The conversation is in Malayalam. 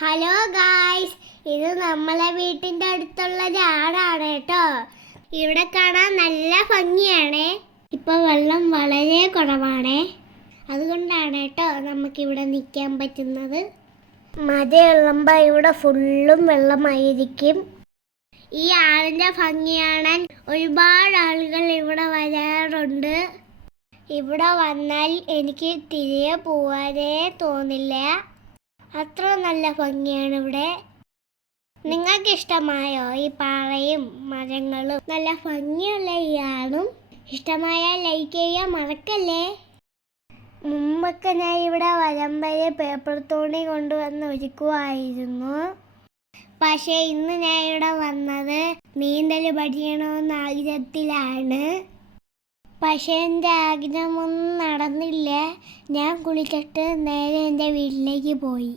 ഹലോ ഗായ്സ്, ഇത് നമ്മളെ വീട്ടിൻ്റെ അടുത്തുള്ള ആടാണ് കേട്ടോ. ഇവിടെ കാണാൻ നല്ല ഭംഗിയാണേ. ഇപ്പോൾ വെള്ളം വളരെ കുറവാണേ, അതുകൊണ്ടാണ് കേട്ടോ നമുക്കിവിടെ നിൽക്കാൻ പറ്റുന്നത്. മഴയുള്ളപ്പോൾ ഇവിടെ ഫുള്ളും വെള്ളമായിരിക്കും. ഈ ആടിൻ്റെ ഭംഗി കാണാൻ ഒരുപാട് ആളുകൾ ഇവിടെ വരാറുണ്ട്. ഇവിടെ വന്നാൽ എനിക്ക് തിരികെ പോവാനേ തോന്നില്ല, അത്ര നല്ല ഭംഗിയാണ് ഇവിടെ. നിങ്ങൾക്ക് ഇഷ്ടമായോ ഈ പാറയും മരങ്ങളും നല്ല ഭംഗിയുള്ള ഈ ആടും? ഇഷ്ടമായാൽ ലൈക്ക് ചെയ്യാൻ മറക്കല്ലേ. മുമ്പൊക്കെ ഞാൻ ഇവിടെ വരമ്പയെ പേപ്പർ തോണി കൊണ്ടുവന്ന് ഒരുക്കുമായിരുന്നു. പക്ഷേ ഇന്ന് ഞാൻ ഇവിടെ വന്നത് നീന്തൽ പഠിക്കണമെന്ന ആഗ്രഹത്തിലാണ്. പക്ഷേ എൻ്റെ ആഗ്രഹമൊന്നും നടന്നില്ല. ഞാൻ കുളിച്ചിട്ട് നേരെ എൻ്റെ വീട്ടിലേക്ക് പോയി.